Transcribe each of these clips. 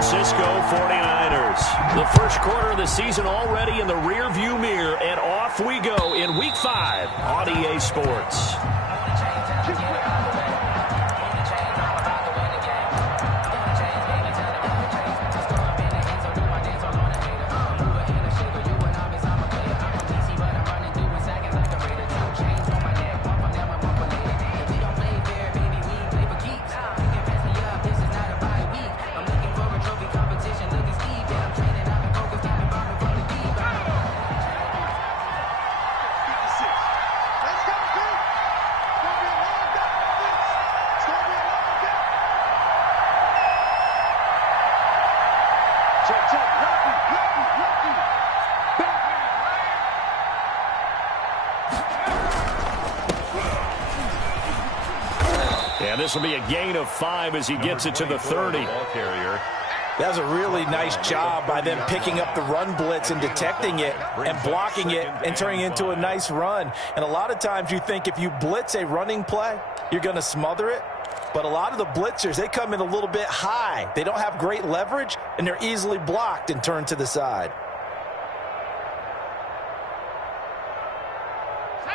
Francisco 49ers. The first quarter of the season already in the rearview mirror, and off we go in Week 5 on EA Sports. And this will be a gain of 5 as he gets it to the 30. That was a really nice job by them picking up the run blitz and detecting it and blocking it and turning it into a nice run. And a lot of times you think if you blitz a running play, you're going to smother it. But a lot of the blitzers, they come in a little bit high. They don't have great leverage, and they're easily blocked and turned to the side.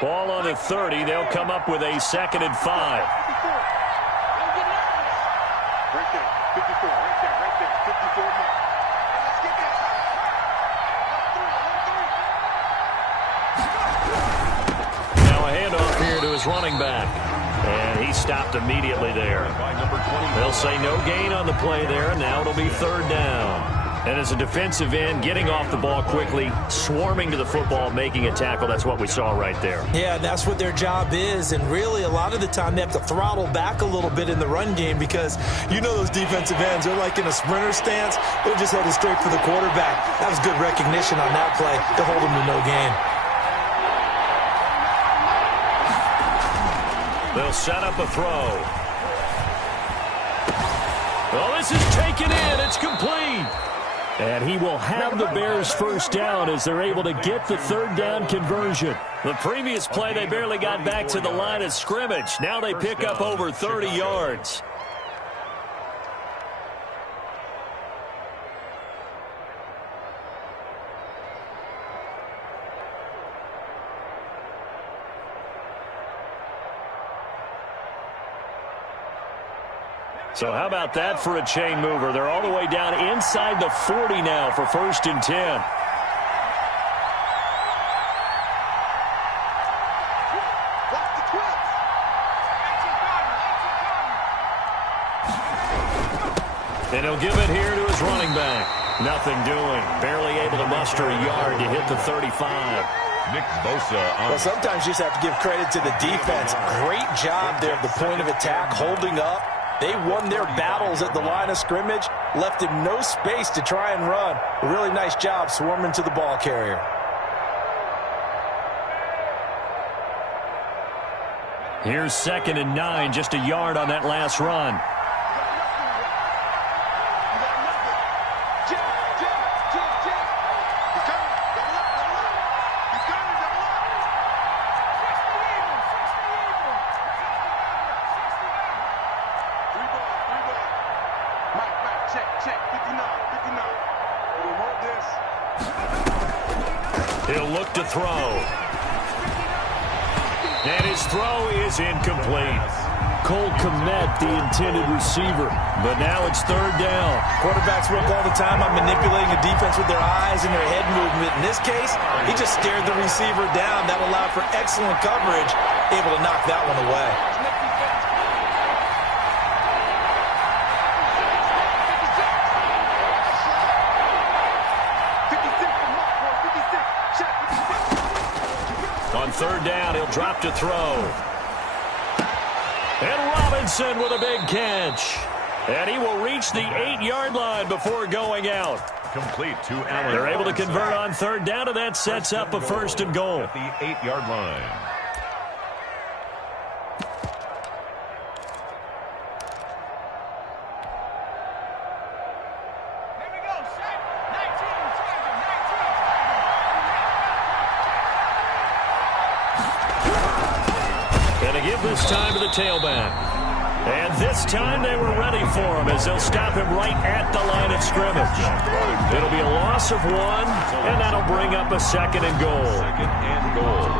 Ball on the 30. They'll come up with a 2nd and 5. Right there, 54, right there, 54 more. Let's get that. Now a handoff here to his running back. And he stopped immediately there. They'll say no gain on the play there, and now it'll be 3rd down. And as a defensive end, getting off the ball quickly, swarming to the football, making a tackle, that's what we saw right there. Yeah, that's what their job is. And really, a lot of the time, they have to throttle back a little bit in the run game because you know those defensive ends, they're like in a sprinter stance. They're just headed straight for the quarterback. That was good recognition on that play to hold them to no gain. They'll set up a throw. Well, this is taken in. It's complete. And he will have the Bears' first down as they're able to get the 3rd down conversion. The previous play, they barely got back to the line of scrimmage. Now they pick up over 30 yards. So how about that for a chain mover? They're all the way down inside the 40 now for 1st and 10. And he'll give it here to his running back. Nothing doing. Barely able to muster a yard to hit the 35. Nick Bosa. Well, sometimes you just have to give credit to the defense. Great job there at the point of attack, holding up. They won their battles at the line of scrimmage, left him no space to try and run. A really nice job swarming to the ball carrier. Here's 2nd and 9, just a yard on that last run. He'll look to throw. And his throw is incomplete. Cole Kmet, the intended receiver. But now it's 3rd down. Quarterbacks work all the time on manipulating the defense with their eyes and their head movement. In this case, he just stared the receiver down. That allowed for excellent coverage, able to knock that one away. On 3rd down, he'll drop to throw. And Robinson with a big catch. And he will reach the 8-yard line before going out. Complete to Allen. They're able to convert on 3rd down, and that sets up a 1st and goal. At the 8-yard line. Going to give this time to the tailback. And this time they were ready for him as they'll stop him right at the line of scrimmage. It'll be a loss of 1, and that'll bring up a 2nd and goal. 2nd and goal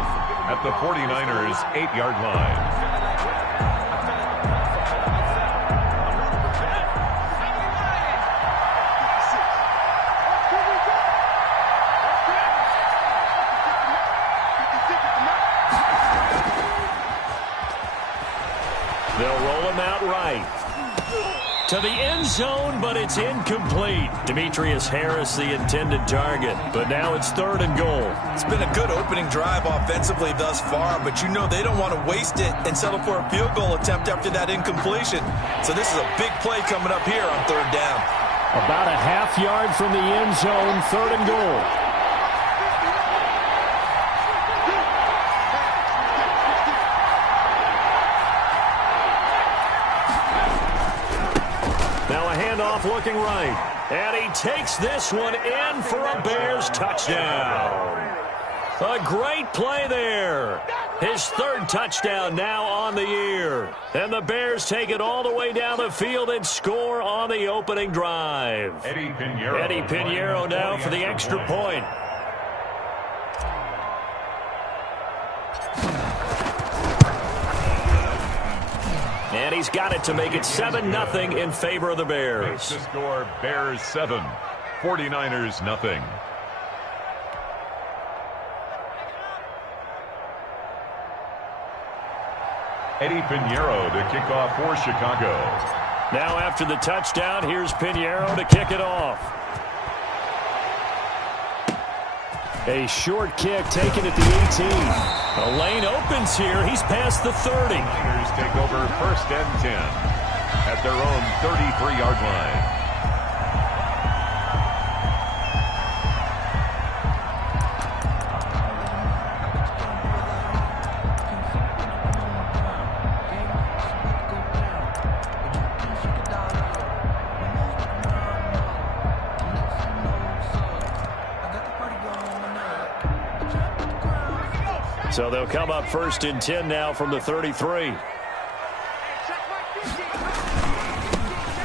at the 49ers' 8-yard line. They'll roll him out right to the end zone, but it's incomplete. Demetrius Harris, the intended target, but now it's 3rd and goal. It's been a good opening drive offensively thus far, but you know they don't want to waste it and settle for a field goal attempt after that incompletion. So this is a big play coming up here on 3rd down. About a half yard from the end zone, 3rd and goal. Looking right, and he takes this one in for a Bears touchdown. A great play there. His 3rd touchdown now on the year. And the Bears take it all the way down the field and score on the opening drive. Eddie Piñeiro now for the extra point. And he's got it to make it 7-0 in favor of the Bears. The score, Bears 7, 49ers nothing. Eddie Piñeiro to kick off for Chicago. Now after the touchdown, here's Piñeiro to kick it off. A short kick taken at the 18. The lane opens here. He's past the 30. Niners take over 1st and 10 at their own 33-yard line. So they'll come up 1st and 10 now from the 33.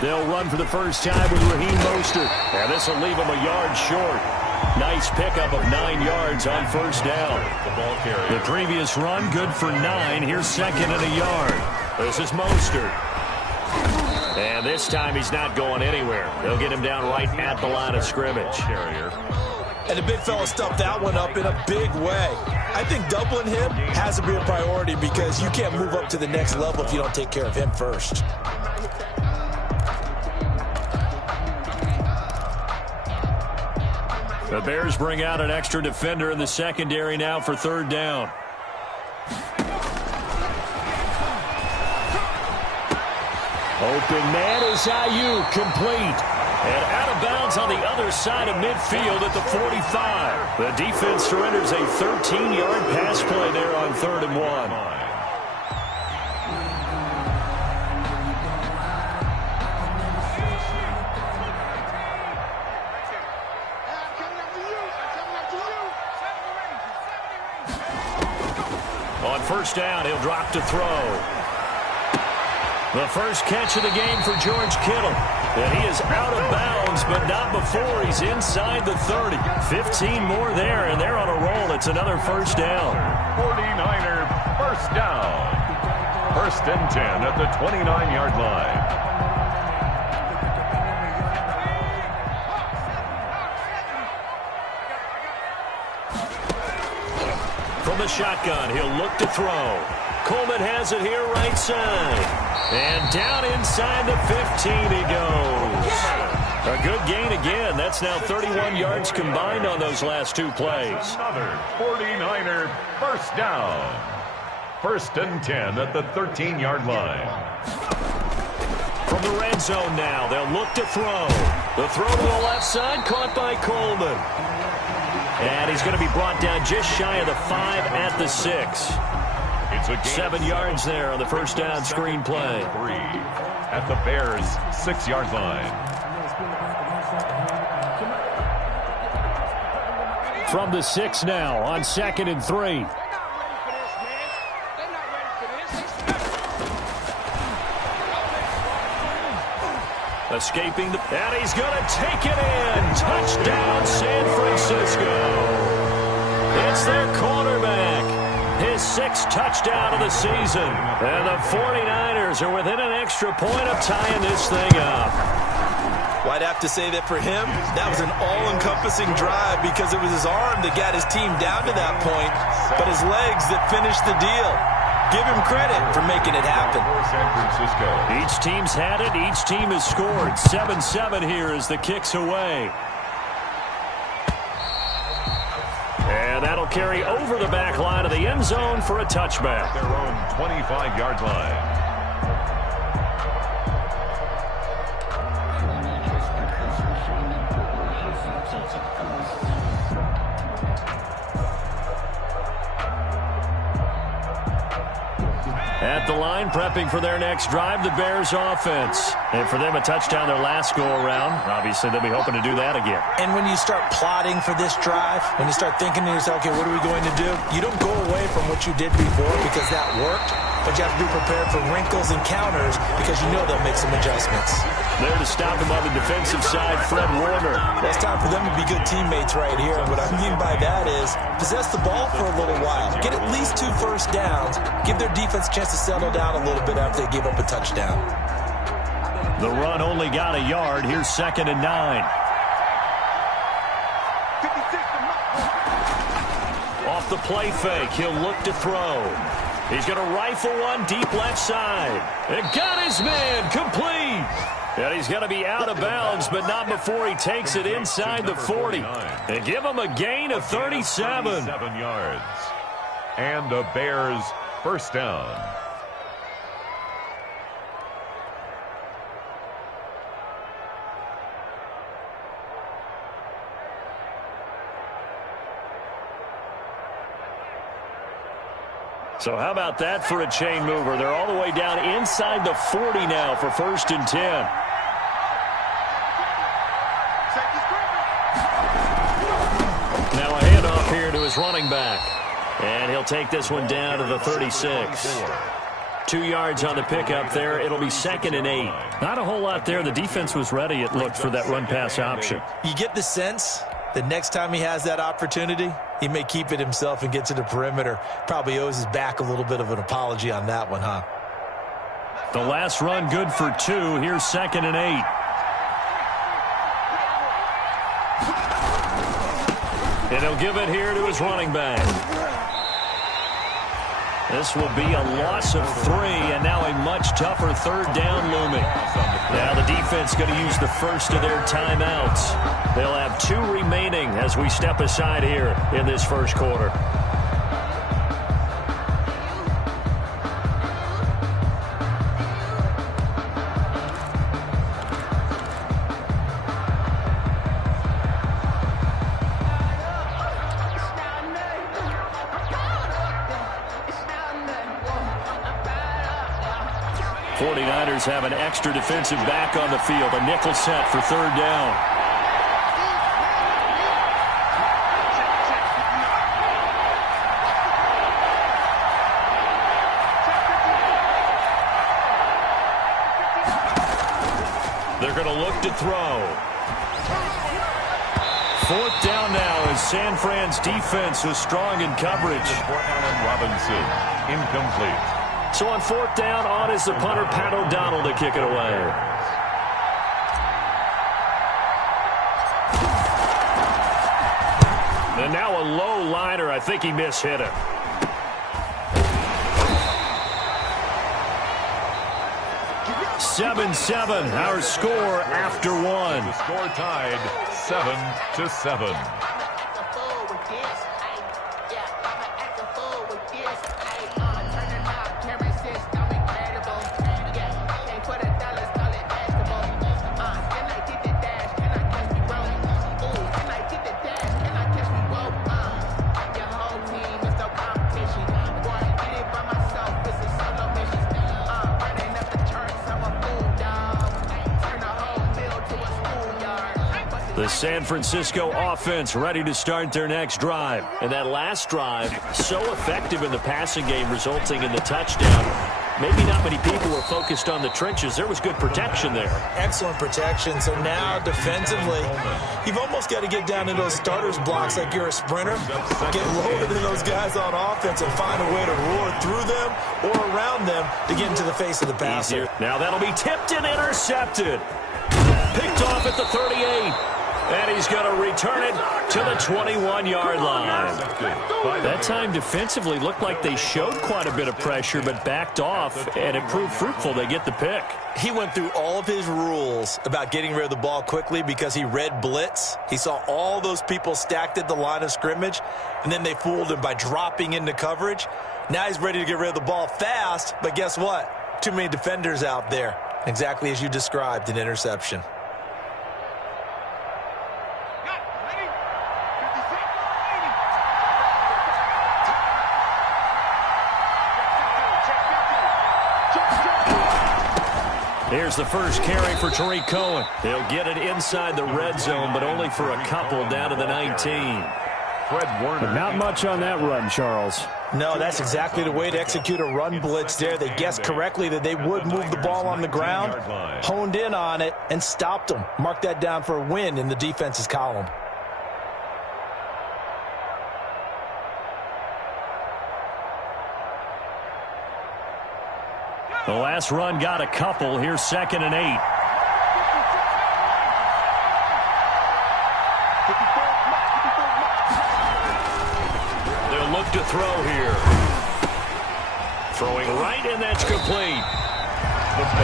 They'll run for the first time with Raheem Mostert. And this will leave him a yard short. Nice pickup of 9 yards on 1st down. The previous run good for 9. Here's 2nd and a yard. This is Mostert. And this time he's not going anywhere. They'll get him down right at the line of scrimmage. And the big fella stuffed that one up in a big way. I think doubling him has to be a priority because you can't move up to the next level if you don't take care of him first. The Bears bring out an extra defender in the secondary now for 3rd down. Open man is Ayuk, complete. And out of bounds on the other side of midfield at the 45. The defense surrenders a 13-yard pass play there on 3rd and 1. On 1st down, he'll drop to throw. The first catch of the game for George Kittle. And he is out of bounds, but not before he's inside the 30. 15 more there, and they're on a roll. It's another 1st down. 49er 1st down. 1st and 10 at the 29-yard line. From the shotgun, he'll look to throw. Coleman has it here right side. And down inside the 15 he goes. A good gain again. That's now 31 yards combined on those last 2 plays. Another 49er 1st down. 1st and 10 at the 13-yard line. From the red zone now, they'll look to throw. The throw to the left side, caught by Coleman. And he's going to be brought down just shy of the 5 at the 6. It's a 7 yards there on the 1st down screen play. 3 at the Bears' 6-yard line. From the 6 now on 2nd and 3. Escaping and he's going to take it in. Touchdown, San Francisco. It's their quarterback. His 6th touchdown of the season. And the 49ers are within an extra point of tying this thing up. Well, I'd have to say that for him, that was an all-encompassing drive because it was his arm that got his team down to that point, but his legs that finished the deal. Give him credit for making it happen. Each team's had it. Each team has scored. 7-7 here as the kick's away. And that'll carry over the back line of the end zone for a touchback. Their own 25-yard line. At the line, prepping for their next drive, the Bears offense. And for them, a touchdown their last go-around. Obviously, they'll be hoping to do that again. And when you start plotting for this drive, when you start thinking to yourself, okay, what are we going to do? You don't go away from what you did before because that worked, but you have to be prepared for wrinkles and counters because you know they'll make some adjustments. There to stop him on the defensive side, Fred Warner. Well, it's time for them to be good teammates right here. And what I mean by that is possess the ball for a little while. Get at least 2 first downs. Give their defense a chance to settle down a little bit after they give up a touchdown. The run only got a yard. Here's 2nd and 9. Off the play fake, he'll look to throw. He's going to rifle one deep left side. It got his man complete. And he's going to be out of bounds, but not before he takes it inside the 40. And give him a gain of 37. 7 yards. And the Bears first down. So how about that for a chain mover? They're all the way down inside the 40 now for 1st and 10. Now a handoff here to his running back. And he'll take this one down to the 36. 2 yards on the pickup there. It'll be 2nd and 8. Not a whole lot there. The defense was ready, it looked, for that run-pass option. You get the sense that next time he has that opportunity, he may keep it himself and get to the perimeter. Probably owes his back a little bit of an apology on that one, huh? The last run good for 2. Here's 2nd and 8. And he'll give it here to his running back. This will be a loss of 3, and now a much tougher 3rd down looming. Now the defense going to use the first of their timeouts. They'll have 2 remaining as we step aside here in this first quarter. Have an extra defensive back on the field. A nickel set for 3rd down. They're going to look to throw. 4th down now as San Fran's defense is strong in coverage. For Allen Robinson, incomplete. So on 4th down, on is the punter, Pat O'Donnell, to kick it away. And now a low liner. I think he mishit it. (7-7) our score after 1. The score tied 7-7. The San Francisco offense ready to start their next drive. And that last drive, so effective in the passing game, resulting in the touchdown. maybe not many people were focused on the trenches. There was good protection there. Excellent protection. So now defensively, you've almost got to get down to those starters blocks like you're a sprinter. Get lower than those guys on offense and find a way to roar through them or around them to get into the face of the passer. Easier. Now that'll be tipped and intercepted. Picked off at the 38. And he's going to return it to the 21-yard line. That time defensively looked like they showed quite a bit of pressure but backed off, and it proved fruitful. They get the pick. He went through all of his rules about getting rid of the ball quickly because he read blitz. He saw all those people stacked at the line of scrimmage, and then they fooled him by dropping into coverage. Now he's ready to get rid of the ball fast, but guess what? Too many defenders out there. Exactly as you described, an interception. Here's the first carry for Tariq Cohen. He'll get it inside the red zone, but only for a couple down to the 19. Fred Warner. But not much on that run, Charles. No, that's exactly the way to execute a run blitz there. They guessed correctly that they would move the ball on the ground, honed in on it, and stopped them. Mark that down for a win in the defense's column. The last run got a couple. Here's 2nd and 8. They'll look to throw here. Throwing right, and that's complete.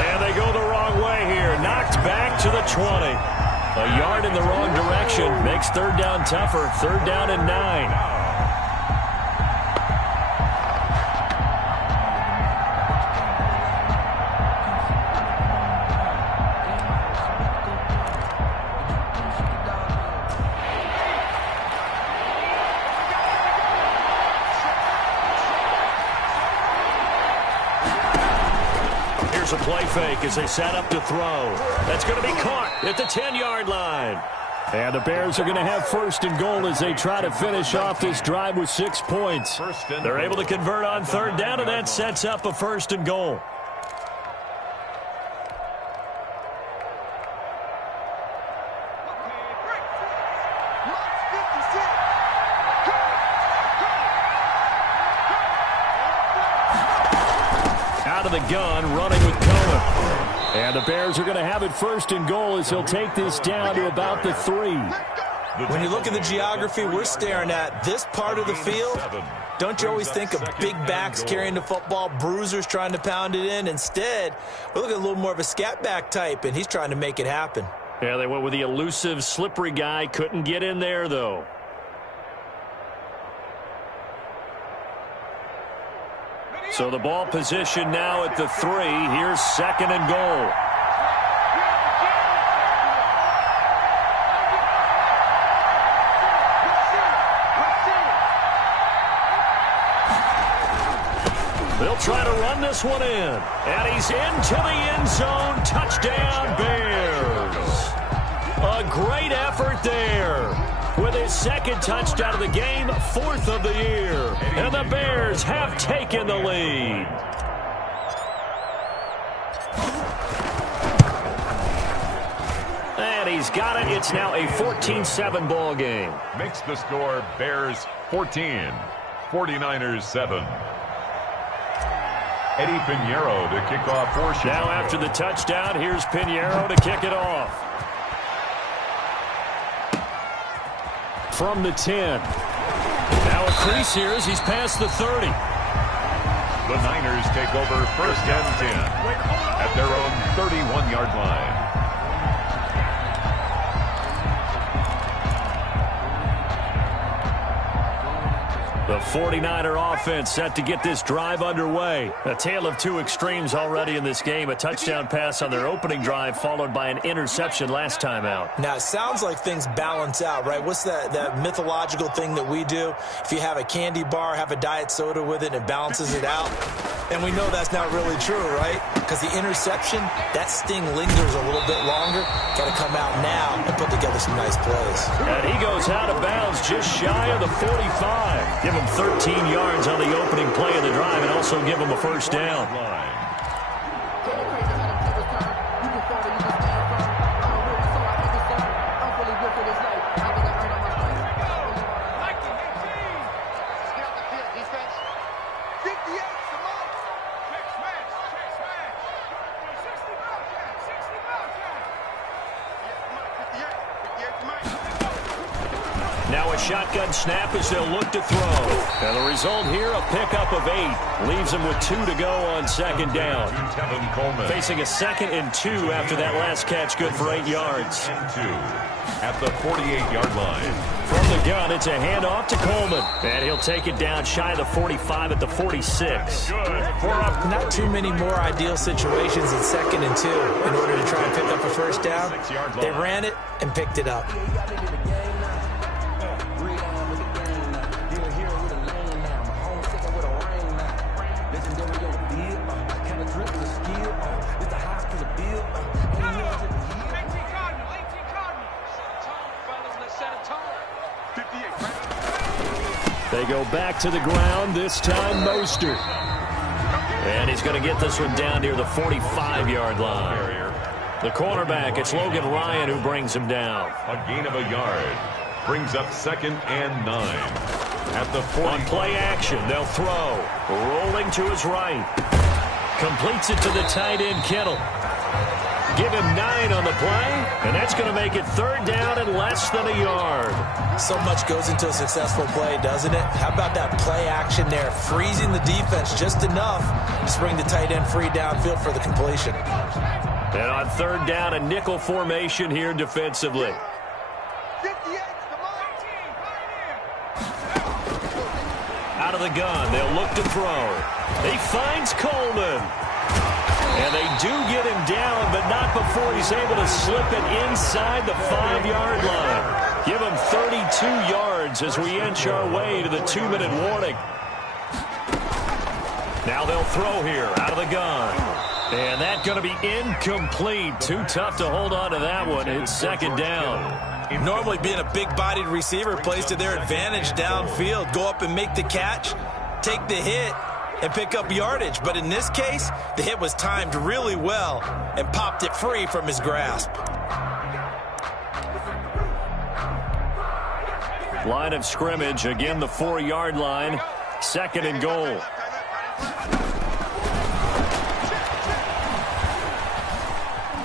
And they go the wrong way here. Knocked back to the 20. A yard in the wrong direction. Makes third down tougher. 3rd down and 9. A play fake as they set up to throw. That's going to be caught at the 10-yard line. And the Bears are going to have 1st and goal as they try to finish off this drive with 6 points. They're able to convert on 3rd down, and that sets up a 1st and goal. Out of the gun, running with Cohen. And the Bears are going to have it 1st and goal as he'll take this down to about the 3. When you look at the geography we're staring at, this part of the field, don't you always think of big backs carrying the football, bruisers trying to pound it in? Instead, we're looking at a little more of a scat back type, and he's trying to make it happen. Yeah, they went with the elusive, slippery guy. Couldn't get in there, though. So the ball position now at the 3. Here's 2nd and goal. They'll try to run this one in. And he's into the end zone. Touchdown, Bears. A great effort there. With his 2nd touchdown of the game, 4th of the year. And the Bears have taken the lead. And he's got it. It's now a 14-7 ball game. Makes the score Bears 14, 49ers 7. Eddie Pinheiro to kick off for Chicago. Now after the touchdown, here's Pinheiro to kick it off. From the 10. Now a crease here as he's past the 30. The Niners take over 1st and 10 at their own 31-yard line. The 49er offense set to get this drive underway. A tale of two extremes already in this game. A touchdown pass on their opening drive followed by an interception last time out. Now, it sounds like things balance out, right? What's that mythological thing that we do? If you have a candy bar, have a diet soda with it, and it balances it out. And we know that's not really true, right? Because the interception, that sting lingers a little bit longer. Got to come out now and put together some nice plays. And he goes out of bounds just shy of the 45. Give him 13 yards on the opening play of the drive and also give him a 1st down. Now a shotgun snap as they'll look to throw. And the result here, a pickup of 8. Leaves them with 2 to go on second down. Facing a 2nd and 2 after that last catch, good for 8 yards. At the 48-yard line. From the gun, it's a handoff to Coleman. And he'll take it down shy of the 45 at the 46. Not too many more ideal situations in 2nd and 2 in order to try and pick up a first down. They ran it and picked it up. They go back to the ground, this time Mostert. And he's going to get this one down near the 45-yard line. The cornerback, it's Logan Ryan who brings him down. A gain of a yard. Brings up 2nd and 9. At the 40. On play action, they'll throw. Rolling to his right. Completes it to the tight end, Kittle. Give him 9 on the play, and that's going to make it 3rd down and less than a yard. So much goes into a successful play, doesn't it? How about that play action there? Freezing the defense just enough to bring the tight end free downfield for the completion. And on 3rd down, a nickel formation here defensively. Out of the gun, they'll look to throw. He finds Coleman. And they do get him down, but not before he's able to slip it inside the 5-yard line. Give him 32 yards as we inch our way to the 2-minute warning. Now they'll throw here out of the gun. And that's going to be incomplete. Too tough to hold on to that one. It's 2nd down. Normally being a big-bodied receiver plays to their advantage downfield. Go up and make the catch, take the hit, and pick up yardage. But in this case, the hit was timed really well and popped it free from his grasp. Line of scrimmage, again the 4-yard line, 2nd and goal.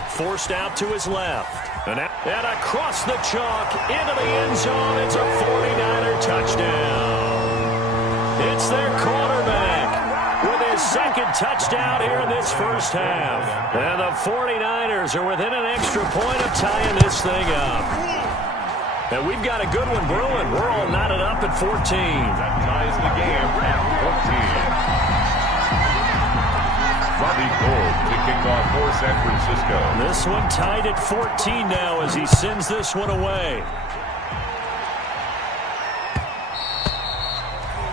Forced out to his left. And across the chalk, into the end zone, it's a 49er touchdown. It's their quarterback with his 2nd touchdown here in this first half. And the 49ers are within an extra point of tying this thing up. And we've got a good one brewing. We're all knotted up at 14. That ties the game at 14. Robbie Gould to kick off for San Francisco. This one tied at 14 now as he sends this one away.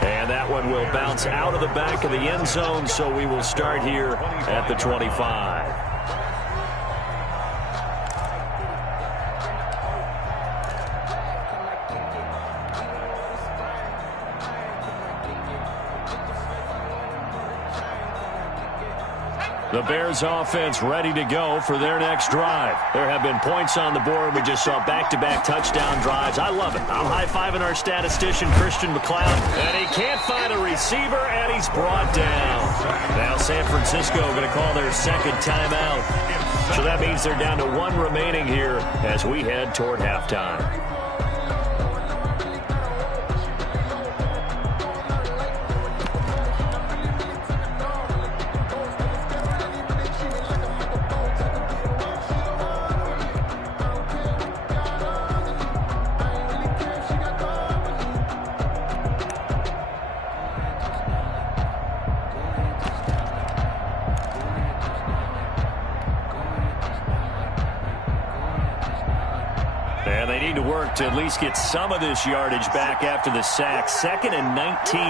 And that one will bounce out of the back of the end zone, so we will start here at the 25. The Bears offense ready to go for their next drive. There have been points on the board. We just saw back-to-back touchdown drives. I love it. I'm high-fiving our statistician, Christian McLeod. And he can't find a receiver, and he's brought down. Now San Francisco going to call their 2nd timeout. So that means they're down to 1 remaining here as we head toward halftime. And they need to work to at least get some of this yardage back after the sack. 2nd and 19.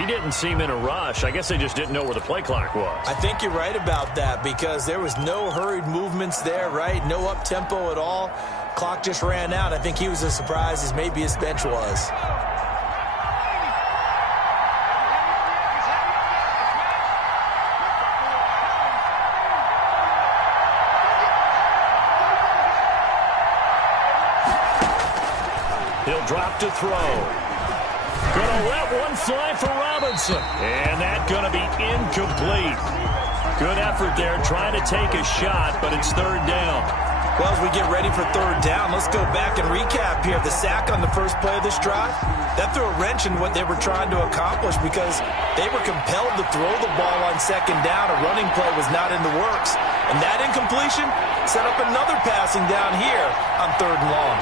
He didn't seem in a rush. I guess they just didn't know where the play clock was. I think you're right about that because there was no hurried movements there, right? No up-tempo at all. Clock just ran out. I think he was as surprised as maybe his bench was. He'll drop to throw. Gonna let one fly for Robinson. And that's gonna be incomplete. Good effort there trying to take a shot, but it's third down. Well, as we get ready for third down, let's go back and recap here. The sack on the first play of this drive, that threw a wrench in what they were trying to accomplish because they were compelled to throw the ball on second down. A running play was not in the works. And that incompletion set up another passing down here on third and long.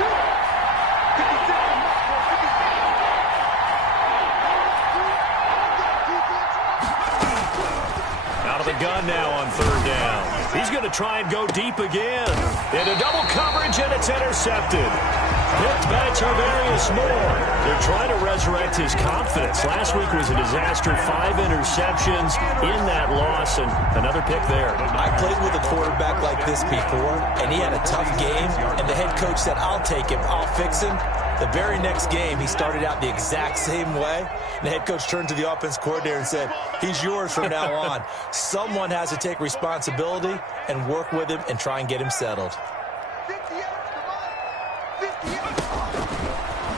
Out of the gun now on third down. He's going to try and go deep again. Into double coverage, and it's intercepted. Picked by Tarvarius Moore. They're trying to resurrect his confidence. Last week was a disaster. 5 interceptions in that loss, and another pick there. I played with a quarterback like this before, and he had a tough game, and the head coach said, I'll take him, I'll fix him. The very next game, he started out the exact same way. And the head coach turned to the offense coordinator and said, he's yours from now on. Someone has to take responsibility and work with him and try and get him settled.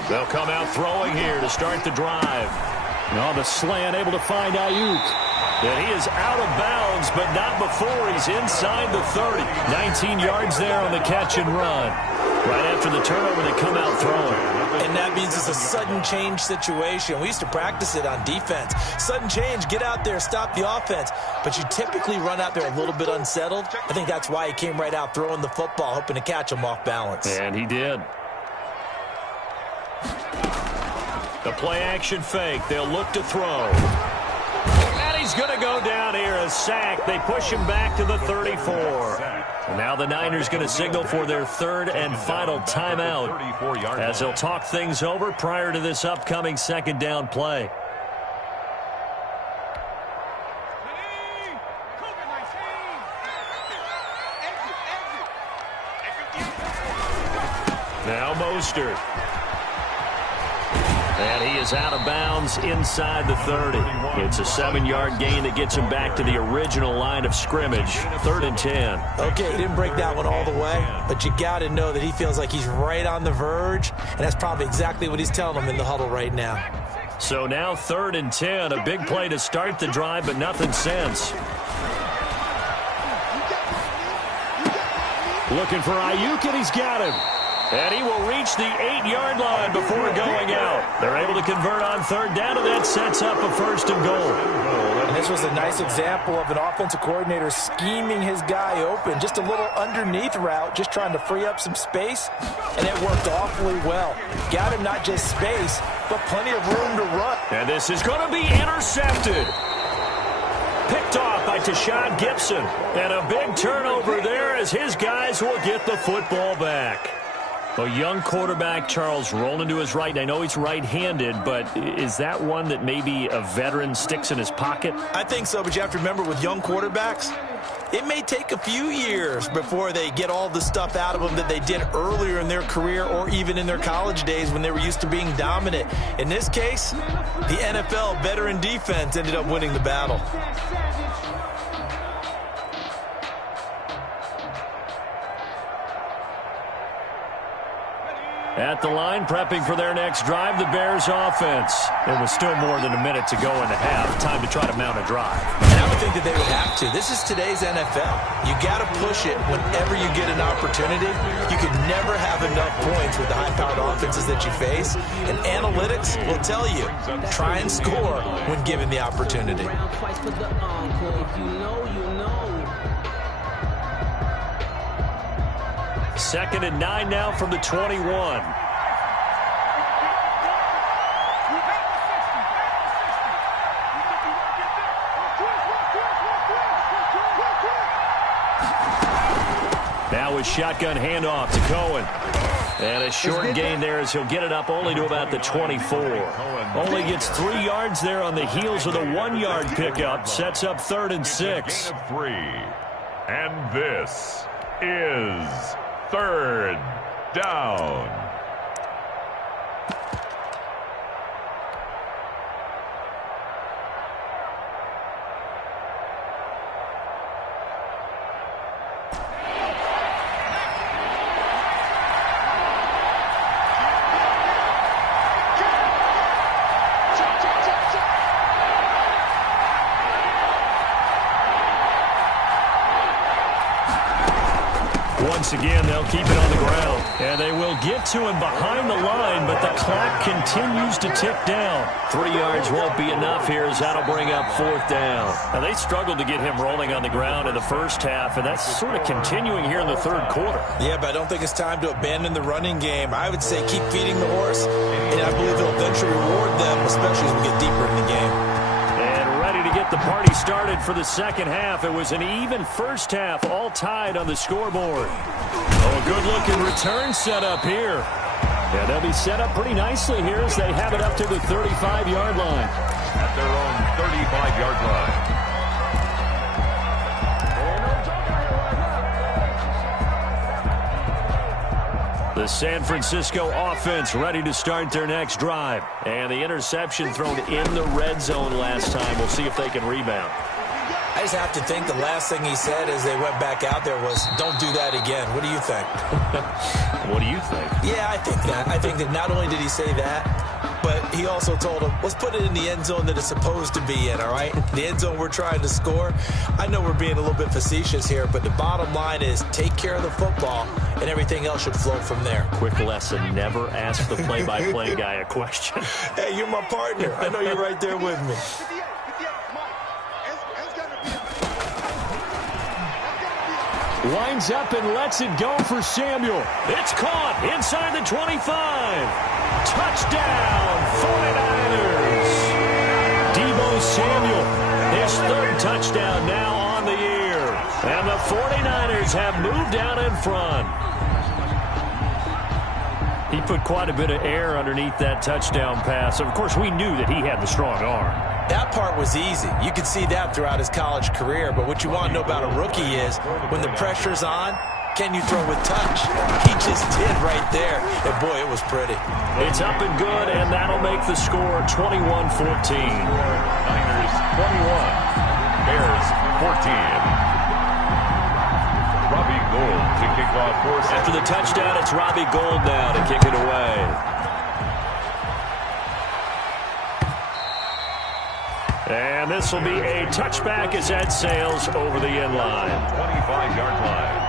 They'll come out throwing here to start the drive. Now the slant able to find Ayuk. And he is out of bounds, but not before he's inside the 30. 19 yards there on the catch and run. Right after the turnover, they come out throwing. And that means it's a sudden change situation. We used to practice it on defense. Sudden change, get out there, stop the offense. But you typically run out there a little bit unsettled. I think that's why he came right out throwing the football, hoping to catch him off balance. And he did. The play action fake. They'll look to throw. And he's going to go down here. A sack. They push him back to the 34. And now the Niners going to signal for their third and final timeout as they'll talk things over prior to this upcoming second down play. Now Mostert. And he is out of bounds inside the 30. It's a 7-yard gain that gets him back to the original line of scrimmage. 3rd and 10. Okay, he didn't break that one all the way, but you got to know that he feels like he's right on the verge, and that's probably exactly what he's telling them in the huddle right now. So now 3rd and 10. A big play to start the drive, but nothing since. Looking for Ayuk, and he's got him. And he will reach the 8-yard line before going out. They're able to convert on third down, and that sets up a 1st and goal. And this was a nice example of an offensive coordinator scheming his guy open. Just a little underneath route, just trying to free up some space, and it worked awfully well. Got him not just space, but plenty of room to run. And this is going to be intercepted. Picked off by Tashawn Gibson. And a big turnover there as his guys will get the football back. A young quarterback, Charles, rolling to his right. And I know he's right-handed, but is that one that maybe a veteran sticks in his pocket? I think so, but you have to remember with young quarterbacks, it may take a few years before they get all the stuff out of them that they did earlier in their career or even in their college days when they were used to being dominant. In this case, the NFL veteran defense ended up winning the battle. At the line, prepping for their next drive, the Bears offense. There was still more than a minute to go in the half. Time to try to mount a drive. And I would think that they would have to. This is today's NFL. You got to push it whenever you get an opportunity. You can never have enough points with the high-powered offenses that you face. And analytics will tell you, try and score when given the opportunity. 2nd and 9 now from the 21. Now with shotgun handoff to Cohen. And a short gain there as he'll get it up only to about the 24. Only gets 3 yards there on the heels of the 1-yard pickup. Sets up 3rd and 6. And this is 3rd down. Once again, they'll keep it on the ground. And they will get to him behind the line, but the clock continues to tick down. 3 yards won't be enough here as that'll bring up 4th down. Now, they struggled to get him rolling on the ground in the first half, and that's sort of continuing here in the third quarter. Yeah, but I don't think it's time to abandon the running game. I would say keep feeding the horse, and I believe he'll eventually reward them, especially as we get deeper in the game. To get the party started for the second half. It was an even first half, all tied on the scoreboard. Oh, a good-looking return set up here. Yeah, they'll be set up pretty nicely here as they have it up to the 35-yard line. At their own 35-yard line. The San Francisco offense ready to start their next drive. And the interception thrown in the red zone last time. We'll see if they can rebound. I just have to think the last thing he said as they went back out there was, don't do that again. What do you think? What do you think? Yeah, I think that. I think that not only did he say that, but he also told him, let's put it in the end zone that it's supposed to be in, all right? The end zone we're trying to score. I know we're being a little bit facetious here, but the bottom line is take care of the football, and everything else should flow from there. Quick lesson, never ask the play-by-play guy a question. Hey, you're my partner. I know you're right there with me. Winds up and lets it go for Samuel. It's caught inside the 25. Touchdown, 49ers. Deebo Samuel, his 3rd touchdown now on the year. And the 49ers have moved out in front. He put quite a bit of air underneath that touchdown pass. Of course, we knew that he had the strong arm. That part was easy. You could see that throughout his college career. But what you want to know about a rookie is when the pressure's on, can you throw with touch? He just did right there. And, boy, it was pretty. It's up and good, and that'll make the score 21-14. Niners 21, Bears 14. Robbie Gould to kick off for us. After the touchdown, it's Robbie Gould now to kick it away. And this will be a touchback as that sails over the end line. 25-yard line.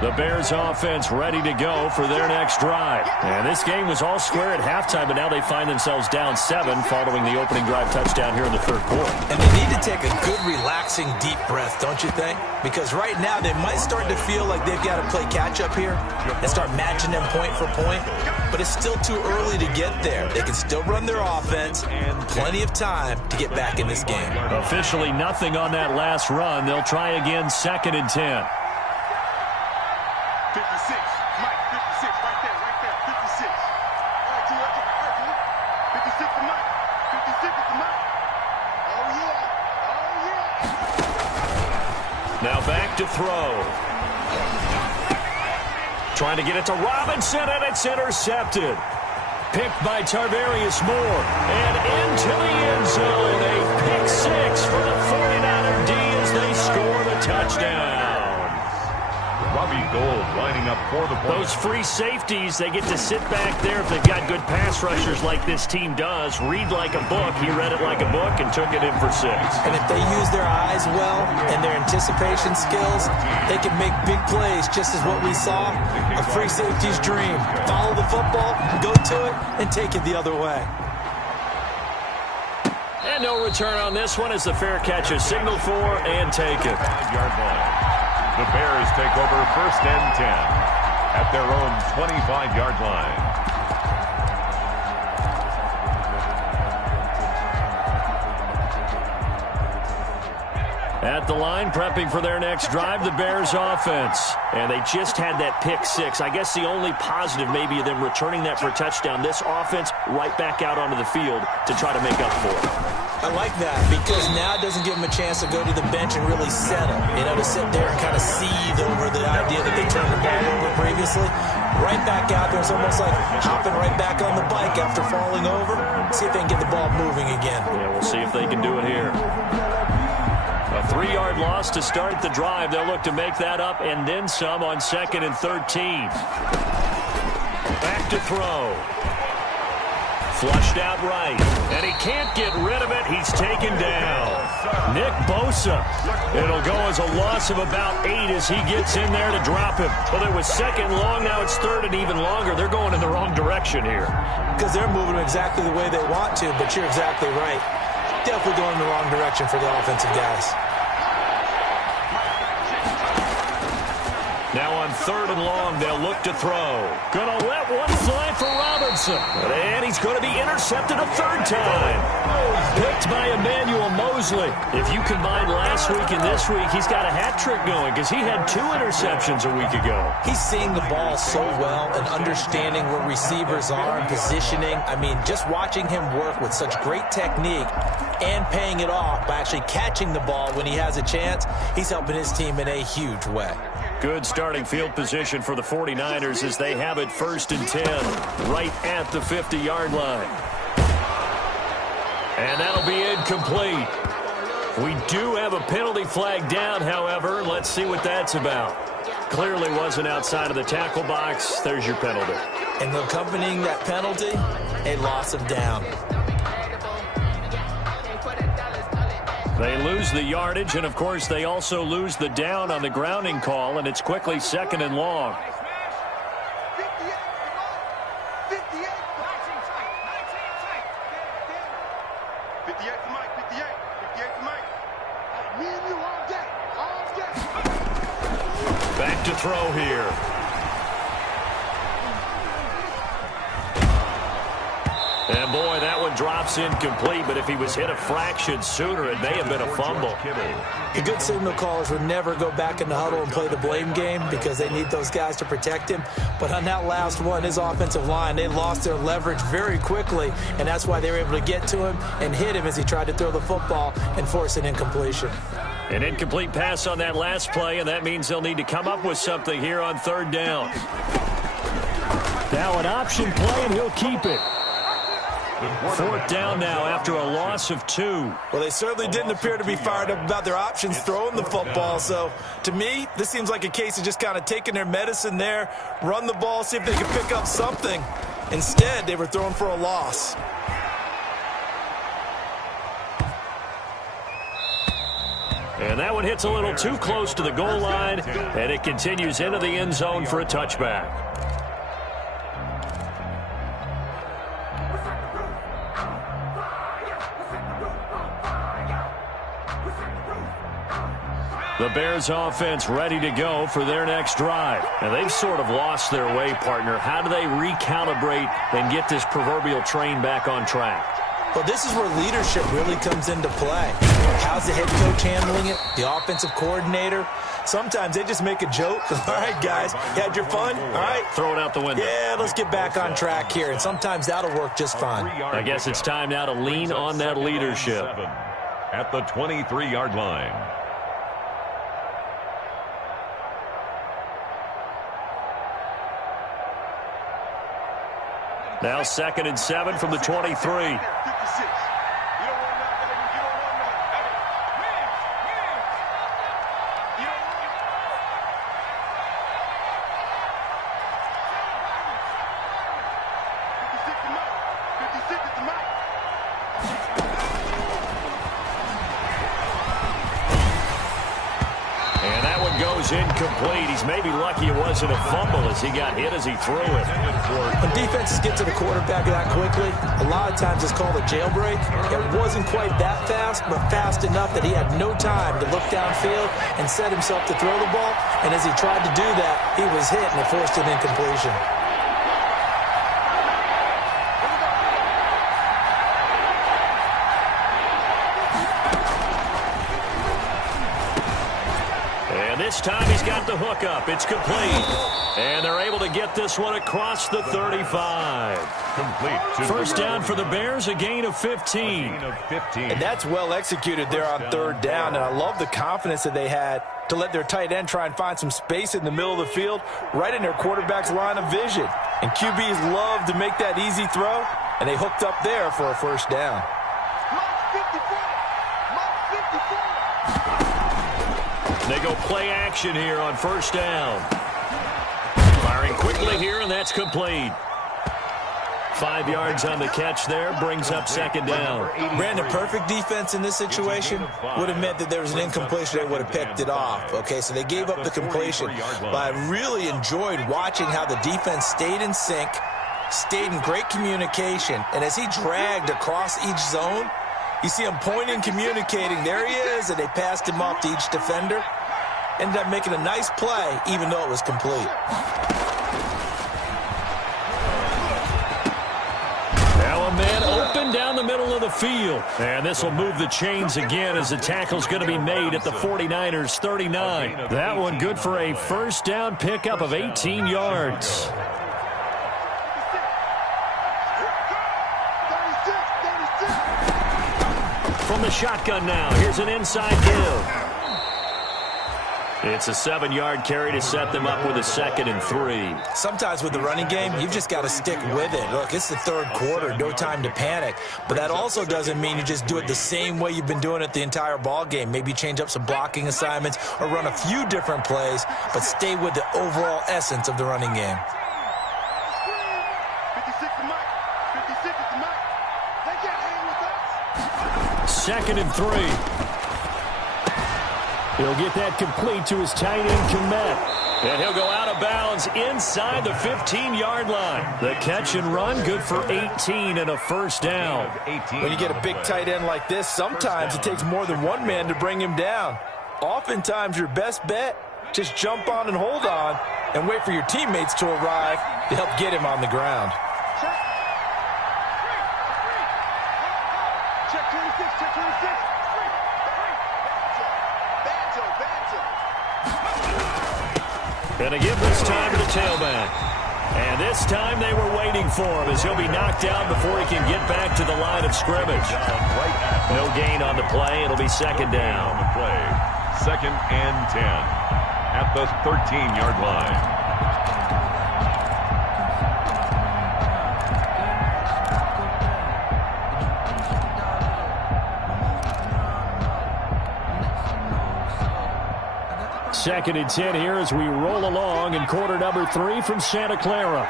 The Bears offense ready to go for their next drive. And this game was all square at halftime, but now they find themselves down 7 following the opening drive touchdown here in the third quarter. And they need to take a good, relaxing, deep breath, don't you think? Because right now they might start to feel like they've got to play catch-up here and start matching them point for point. But it's still too early to get there. They can still run their offense and plenty of time to get back in this game. Officially nothing on that last run. They'll try again 2nd and 10. 56, Mike, 56, right there, 56. All right, G, 56 to Mike, 56 to Mike. Oh, yeah, Now back to throw. Trying to get it to Robinson, and it's intercepted. Picked by Tarvarius Moore, and into the end zone. A pick 6 for the 49er D as they score the touchdown. Robbie Gould lining up for the point. Those free safeties, they get to sit back there if they've got good pass rushers like this team does. Read like a book. He read it like a book and took it in for 6. And if they use their eyes well and their anticipation skills, they can make big plays, just as what we saw. A free safety's dream. Follow the football, go to it, and take it the other way. And no return on this one as the fair catch is signaled for and taken. 5-yard line. The Bears take over 1st and 10 at their own 25-yard line. At the line, prepping for their next drive, the Bears offense. And they just had that pick 6. I guess the only positive maybe of them returning that for a touchdown. This offense right back out onto the field to try to make up for it. I like that because now it doesn't give them a chance to go to the bench and really settle. You know, to sit there and kind of seethe over the idea that they turned the ball over previously. Right back out there. It's almost like hopping right back on the bike after falling over. See if they can get the ball moving again. Yeah, we'll see if they can do it here. A 3-yard loss to start the drive. They'll look to make that up and then some on 2nd and 13. Back to throw. Flushed out right. And he can't get rid of it. He's taken down. Nick Bosa. It'll go as a loss of about 8 as he gets in there to drop him. Well, it was second long. Now it's third and even longer. They're going in the wrong direction here. Because they're moving exactly the way they want to, but you're exactly right. Definitely going in the wrong direction for the offensive guys. Now on third and long, they'll look to throw. Gonna let one fly for Robinson. And he's going to be intercepted a third time. Picked by Emmanuel Mosley. If you combine last week and this week, he's got a hat trick going because he had 2 interceptions a week ago. He's seeing the ball so well and understanding where receivers are and positioning. I mean, just watching him work with such great technique and paying it off by actually catching the ball when he has a chance, he's helping his team in a huge way. Good starting field position for the 49ers as they have it first and 10 right at the 50-yard line. And that'll be incomplete. We do have a penalty flag down, however. Let's see what that's about. Clearly wasn't outside of the tackle box. There's your penalty. And accompanying that penalty, a loss of down. They lose the yardage, and, of course, they also lose the down on the grounding call, and it's quickly second and long. 58 to Mike, 58 to Mike. Me and you all day, all day. Back to throw here. And, boy, that one drops incomplete, but if he was hit a fraction sooner, it may have been a fumble. The good signal callers would never go back in the huddle and play the blame game because they need those guys to protect him. But on that last one, his offensive line, they lost their leverage very quickly, and that's why they were able to get to him and hit him as he tried to throw the football and force an incompletion. An incomplete pass on that last play, and that means they'll need to come up with something here on third down. Now an option play, and he'll keep it. Fourth down now after a loss of 2. Well, they certainly didn't appear to be fired up about their options throwing the football. So, to me, this seems like a case of just kind of taking their medicine there, run the ball, see if they can pick up something. Instead, they were throwing for a loss. And that one hits a little too close to the goal line, and it continues into the end zone for a touchback. The Bears offense ready to go for their next drive. And they've sort of lost their way, partner. How do they recalibrate and get this proverbial train back on track? Well, this is where leadership really comes into play. How's the head coach handling it? The offensive coordinator? Sometimes they just make a joke. All right, guys, you had your fun? All right. Throw it out the window. Yeah, let's get back on track here. And sometimes that'll work just fine. I guess it's time now to lean on that leadership. At the 23-yard line. Now 2nd and 7 from the 23. 56. You don't want that, baby. You don't want that. You don't want it. 56 to Mike. 56 is to Mike. And that one goes incomplete. He's maybe lucky it wasn't a fumble as he got hit as he threw it. When defenses get to the quarterback that quickly, a lot of times it's called a jailbreak. It wasn't quite that fast, but fast enough that he had no time to look downfield and set himself to throw the ball. And as he tried to do that, he was hit and it forced an incompletion. This time he's got the hook up. It's complete. And they're able to get this one across the 35. Complete. First down for the Bears, a gain of 15. And that's well executed there on third down. And I love the confidence that they had to let their tight end try and find some space in the middle of the field, right in their quarterback's line of vision. And QBs love to make that easy throw, and they hooked up there for a first down. They go play action here on first down. Firing quickly here, and that's complete. 5 yards on the catch there, brings up second down. Brandon, perfect defense in this situation would have meant that there was an incompletion. They would have picked it off. Okay, so they gave up the completion. But I really enjoyed watching how the defense stayed in sync, stayed in great communication, and as he dragged across each zone, you see him pointing, communicating. There he is, and they passed him off to each defender. Ended up making a nice play, even though it was complete. Now a man open down the middle of the field. And this will move the chains again as the tackle's going to be made at the 49ers' 39. That one good for a first down pickup of 18 yards. From the shotgun now, here's an inside give. It's a 7-yard carry to set them up with a 2nd and 3. Sometimes with the running game, you've just got to stick with it. Look, it's the third quarter, no time to panic. But that also doesn't mean you just do it the same way you've been doing it the entire ball game. Maybe change up some blocking assignments or run a few different plays, but stay with the overall essence of the running game. 56 to Mike. 56 to Mike. They can't hang with us. 2nd and 3. He'll get that complete to his tight end, Komet. And he'll go out of bounds inside the 15-yard line. The catch and run, good for 18 and a first down. When you get a big tight end like this, sometimes it takes more than one man to bring him down. Oftentimes, your best bet, just jump on and hold on and wait for your teammates to arrive to help get him on the ground. Check 26, check 26. And a give this time to the tailback. And this time they were waiting for him as he'll be knocked down before he can get back to the line of scrimmage. No gain on the play. It'll be 2nd down. 2nd and 10 at the 13-yard line. Second and 10 here as we roll along in quarter number 3 from Santa Clara.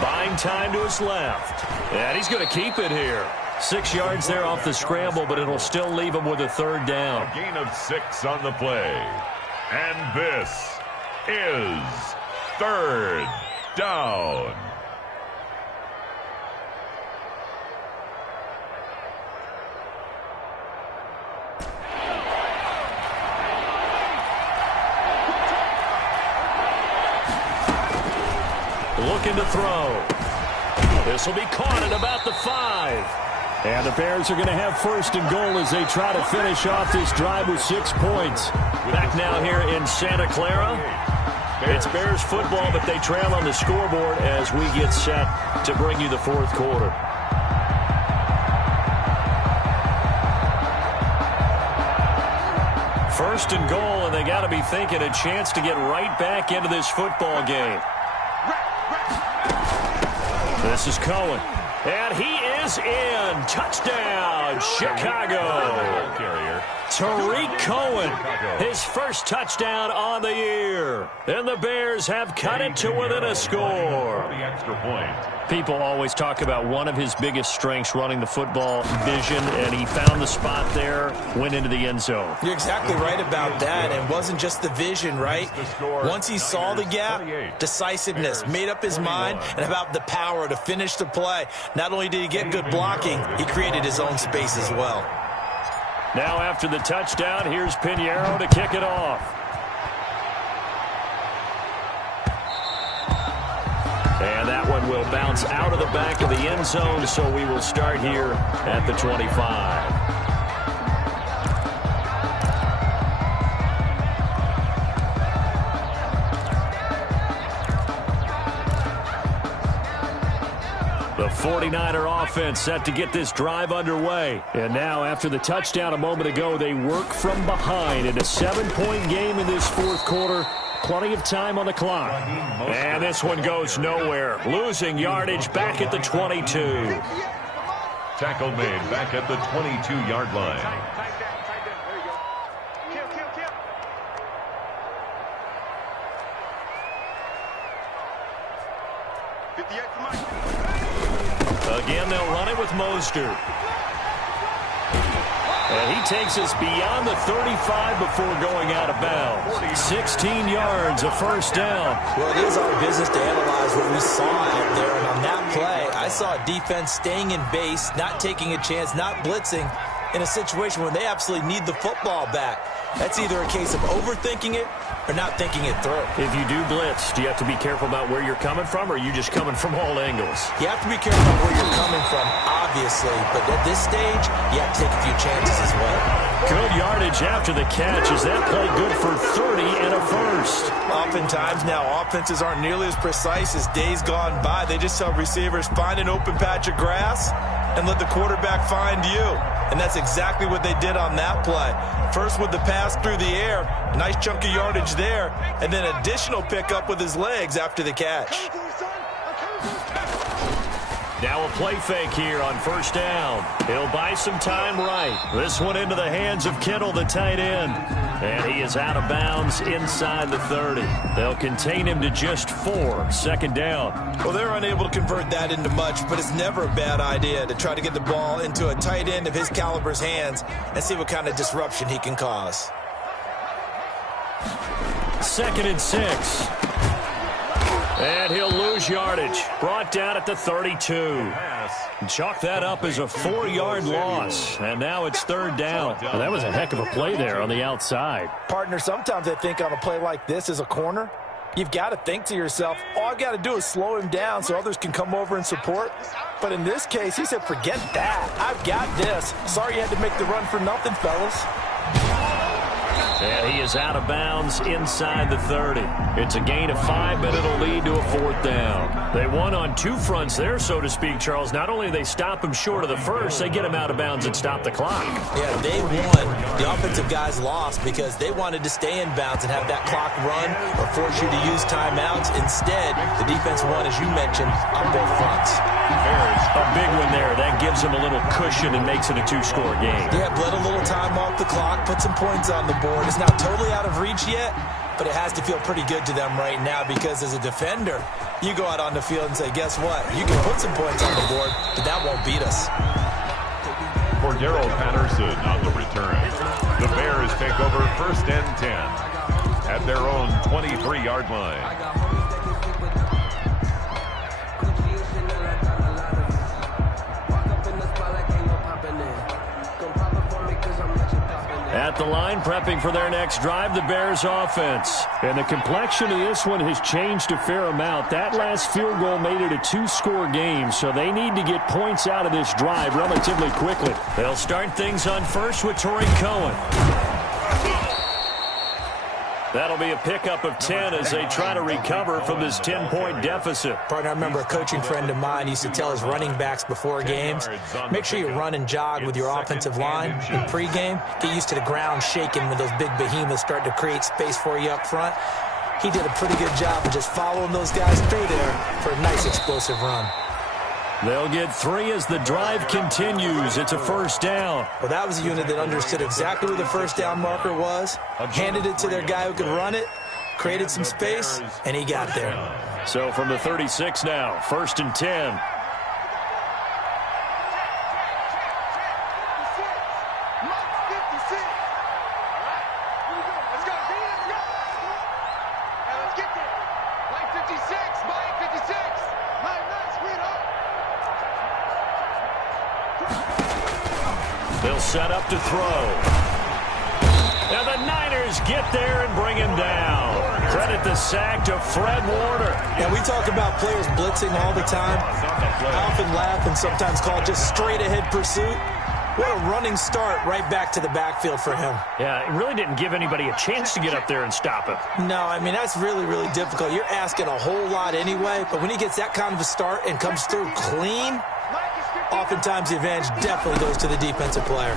Buying time to his left. And he's going to keep it here. 6 yards there off the scramble, but it'll still leave him with a 3rd down. A gain of 6 on the play. And this is 3rd down. Looking to throw. This will be caught at about the 5. And the Bears are going to have 1st and goal as they try to finish off this drive with 6 points. Back now here in Santa Clara. It's Bears football, but they trail on the scoreboard as we get set to bring you the 4th quarter. First and goal, and they got to be thinking a chance to get right back into this football game. This is Cohen. And he is in. Touchdown, Chicago. Tariq Cohen, his first touchdown on the year. And the Bears have cut it to within a score. The extra point. People always talk about one of his biggest strengths running the football, vision, and he found the spot there, went into the end zone. You're exactly right about that. And it wasn't just the vision, right? Once he saw the gap, decisiveness, made up his mind, and about the power to finish the play. Not only did he get good blocking, he created his own space as well. Now after the touchdown, here's Pinheiro to kick it off. And that one will bounce out of the back of the end zone, so we will start here at the 25. The 49er offense set to get this drive underway. And now after the touchdown a moment ago, they work from behind in a 7-point game in this 4th quarter. Plenty of time on the clock. And this one goes nowhere. Losing yardage back at the 22. Tackle made back at the 22-yard line. Again, they'll run it with Mostert. And he takes us beyond the 35 before going out of bounds. 16 yards, a first down. Well, it is our business to analyze what we saw out there. And on that play, I saw a defense staying in base, not taking a chance, not blitzing in a situation where they absolutely need the football back. That's either a case of overthinking it or not thinking it through. If you do blitz, do you have to be careful about where you're coming from, or are you just coming from all angles? You have to be careful about where you're coming from, obviously, but at this stage, you have to take a few chances as well. Good yardage after the catch. Is that play good for 30 and a first? Oftentimes now, offenses aren't nearly as precise as days gone by. They just tell receivers, find an open patch of grass and let the quarterback find you. And that's exactly what they did on that play. First with the pass through the air, nice chunk of yardage there, and then additional pickup with his legs after the catch. Now a play fake here on first down. He'll buy some time right. This one into the hands of Kittle, the tight end. And he is out of bounds inside the 30. They'll contain him to just 4. Second down. Well, they're unable to convert that into much, but it's never a bad idea to try to get the ball into a tight end of his caliber's hands and see what kind of disruption he can cause. 2nd and 6. And he'll lose yardage. Brought down at the 32. Chalk that up as a 4-yard loss. And now it's 3rd down. Well, that was a heck of a play there on the outside. Partner, sometimes I think on a play like this as a corner, you've got to think to yourself, all I've got to do is slow him down so others can come over and support. But in this case, he said, forget that. I've got this. Sorry you had to make the run for nothing, fellas. And he is out of bounds inside the 30. It's a gain of 5, but it'll lead to a 4th down. They won on 2 fronts there, so to speak, Charles. Not only do they stop him short of the first, they get him out of bounds and stop the clock. Yeah, they won. The offensive guys lost because they wanted to stay in bounds and have that clock run or force you to use timeouts. Instead, the defense won, as you mentioned, on both fronts. A big one there. That gives him a little cushion and makes it a 2-score game. Yeah, bled a little time off the clock, put some points on the board. It's not totally out of reach yet, but it has to feel pretty good to them right now because as a defender, you go out on the field and say, guess what? You can put some points on the board, but that won't beat us. For Darrell Patterson on the return, the Bears take over 1st and 10 at their own 23-yard line. At the line, prepping for their next drive, the Bears offense. And the complexion of this one has changed a fair amount. That last field goal made it a 2-score game, so they need to get points out of this drive relatively quickly. They'll start things on first with Torrey Cohen. That'll be a pickup of 10 as they try to recover from this 10-point deficit. Partner, I remember a coaching friend of mine used to tell his running backs before games, make sure you run and jog with your offensive line in pregame. Get used to the ground shaking when those big behemoths start to create space for you up front. He did a pretty good job of just following those guys through there for a nice explosive run. They'll get 3 as the drive continues. It's a 1st down. Well, that was a unit that understood exactly where the first down marker was, handed it to their guy who could run it, created some space, and he got there. So from the 36 now, 1st and 10. They'll set up to throw. And the Niners get there and bring him down. Credit the sack to Fred Warner. Yeah, we talk about players blitzing all the time. I often laugh and sometimes call it just straight-ahead pursuit. What a running start right back to the backfield for him. Yeah, it really didn't give anybody a chance to get up there and stop him. No, I mean, that's really, really difficult. You're asking a whole lot anyway, but when he gets that kind of a start and comes through clean, oftentimes the advantage definitely goes to the defensive player.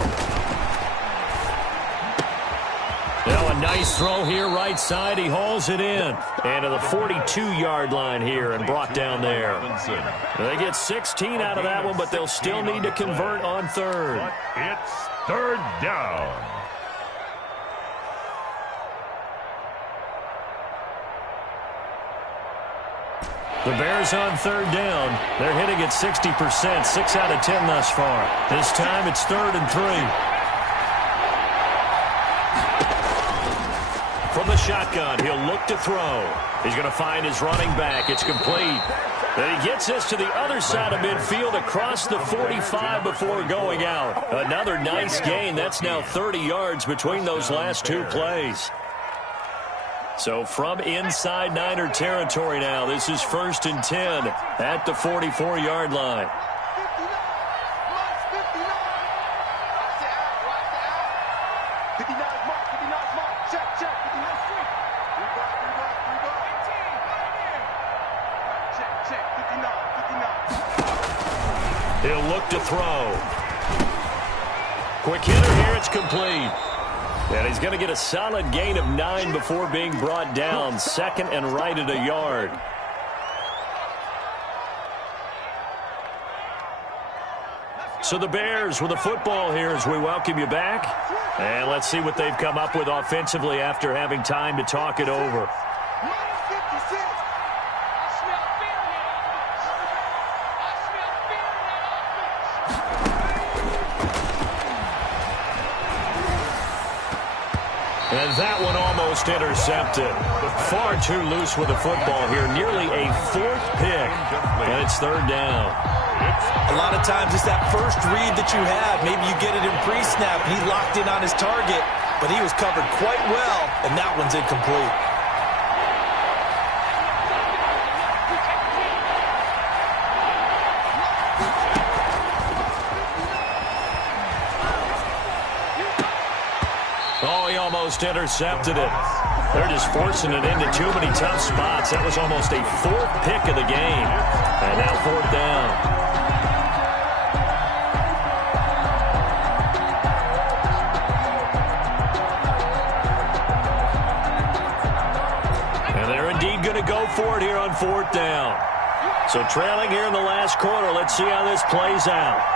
Now a nice throw here right side. He hauls it in. And to the 42-yard line here and brought down there. They get 16 out of that one, but they'll still need to convert on 3rd. It's 3rd down. The Bears on third down. They're hitting at 60%, 6 out of 10 thus far. This time it's 3rd and 3. From the shotgun, he'll look to throw. He's going to find his running back. It's complete. Then he gets this to the other side of midfield across the 45 before going out. Another nice gain. That's now 30 yards between those last 2 plays. So from inside Niner territory now, this is 1st and 10 at the 44-yard line. He'll look to throw. Quick hitter here, it's complete. And he's going to get a solid gain of 9 before being brought down. 2nd and right at a yard. So the Bears with the football here as we welcome you back. And let's see what they've come up with offensively after having time to talk it over. And that one almost intercepted. Far too loose with the football here. Nearly a 4th pick. And it's 3rd down. A lot of times it's that first read that you have. Maybe you get it in pre-snap. He locked in on his target, but he was covered quite well, and that one's incomplete. Oh, he almost intercepted it. They're just forcing it into too many tough spots. That was almost a 4th pick of the game. And now 4th down. And they're indeed going to go for it here on 4th down. So trailing here in the last quarter. Let's see how this plays out.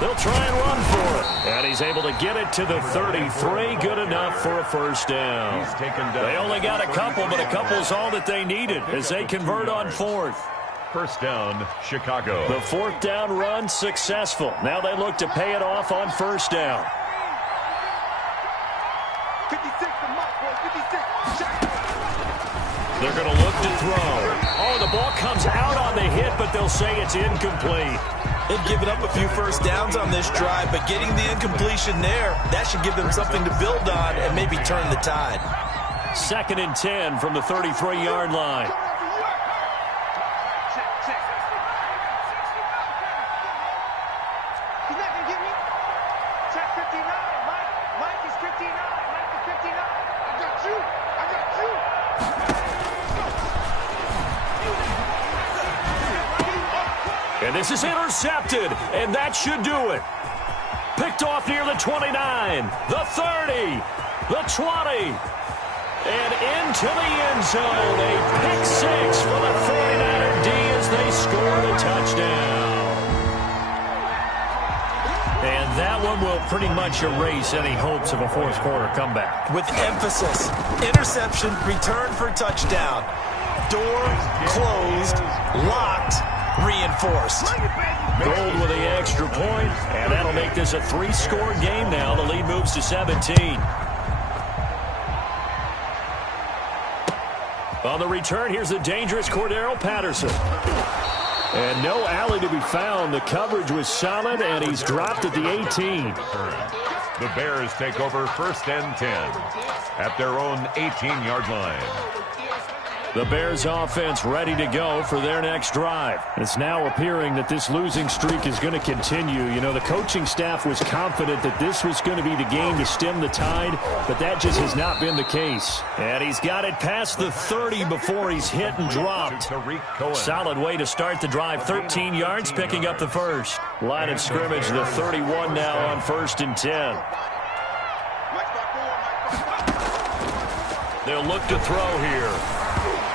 They'll try and run for it. And he's able to get it to the 33. Good enough for a 1st down. They only got a couple, but a couple's all that they needed as they convert on 4th. 1st down, Chicago. The 4th down run successful. Now they look to pay it off on 1st down. 56 to Mike, boy, 56. They're going to look to throw. Oh, the ball comes out on the hit, but they'll say it's incomplete. They've given up a few 1st downs on this drive, but getting the incompletion there, that should give them something to build on and maybe turn the tide. 2nd and 10 from the 33-yard line. He's not going to get me. Check 59. Mike is 59. Mike is 59. I got you. I got you. And this is intercepted, and that should do it. Picked off near the 29, the 30, the 20, and into the end zone. A pick 6 for the 49er D as they score a touchdown. And that one will pretty much erase any hopes of a 4th quarter comeback. With emphasis, interception, return for touchdown. Door closed, locked, reinforced. Gold with the extra point, and that'll make this a 3-score game now. The lead moves to 17. On the return, here's the dangerous Cordero Patterson. And no alley to be found. The coverage was solid, and he's dropped at the 18. The Bears take over 1st and 10 at their own 18-yard line. The Bears offense ready to go for their next drive. It's now appearing that this losing streak is going to continue. You know, the coaching staff was confident that this was going to be the game to stem the tide, but that just has not been the case. And he's got it past the 30 before he's hit and dropped. Solid way to start the drive. 13 yards, picking up the 1st. Line of scrimmage, the 31 now on 1st and 10. They'll look to throw here.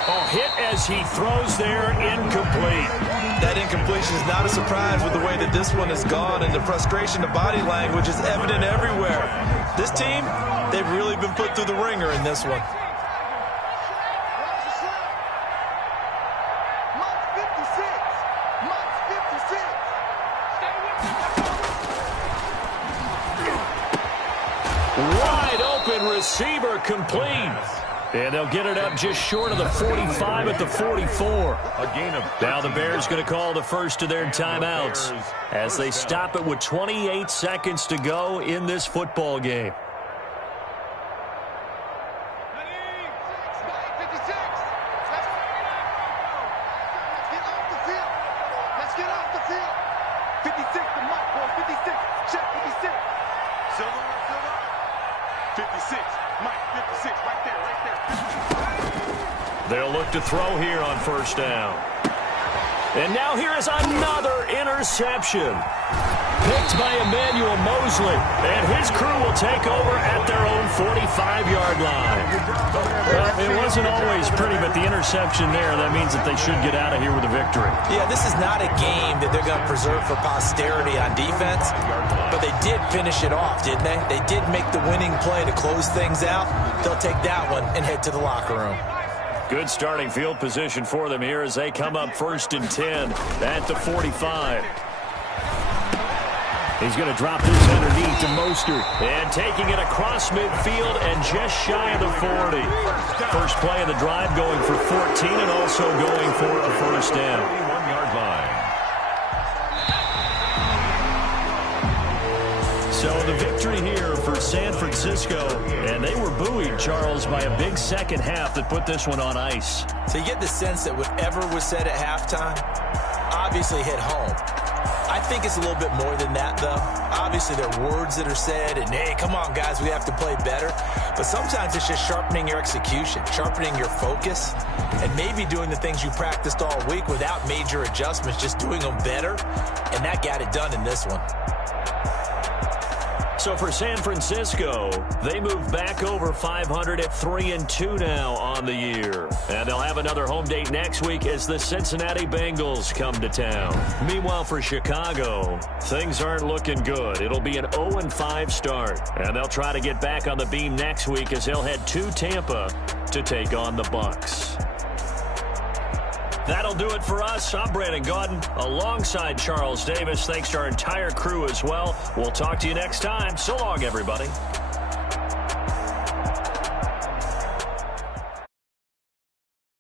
Oh, hit as he throws there, incomplete. That incompletion is not a surprise with the way that this one has gone, and the frustration of body language is evident everywhere. This team, they've really been put through the ringer in this one. Wide open receiver complete. And they'll get it up just short of the 45 at the 44. Now the Bears going to call the first of their timeouts as they stop it with 28 seconds to go in this football game. Let's get off the field. 56, the mic, boy. 56. Check 56. Silver. 56. Mike, 56. Right there. They'll look to throw here on first down. And now here is another interception. Picked by Emmanuel Mosley. And his crew will take over at their own 45-yard line. Well, it wasn't always pretty, but the interception there, that means that they should get out of here with a victory. Yeah, this is not a game that they're going to preserve for posterity on defense, but they did finish it off, didn't they? They did make the winning play to close things out. They'll take that one and head to the locker room. Good starting field position for them here as they come up 1st and 10 at the 45. He's going to drop this underneath to Mostert. And taking it across midfield and just shy of the 40. First play of the drive going for 14 and also going for a first down. 1-yard line. So the victory here for San Francisco. And they were buoyed, Charles, by a big second half that put this one on ice. So you get the sense that whatever was said at halftime obviously hit home. I think it's a little bit more than that, though. Obviously, there are words that are said, and, hey, come on, guys, we have to play better. But sometimes it's just sharpening your execution, sharpening your focus, and maybe doing the things you practiced all week without major adjustments, just doing them better, and that got it done in this one. So for San Francisco, they move back over 500 at 3-2 now on the year. And they'll have another home date next week as the Cincinnati Bengals come to town. Meanwhile, for Chicago, things aren't looking good. It'll be an 0-5 start. And they'll try to get back on the beam next week as they'll head to Tampa to take on the Bucs. That'll do it for us. I'm Brandon Gaudin alongside Charles Davis. Thanks to our entire crew as well. We'll talk to you next time. So long, everybody.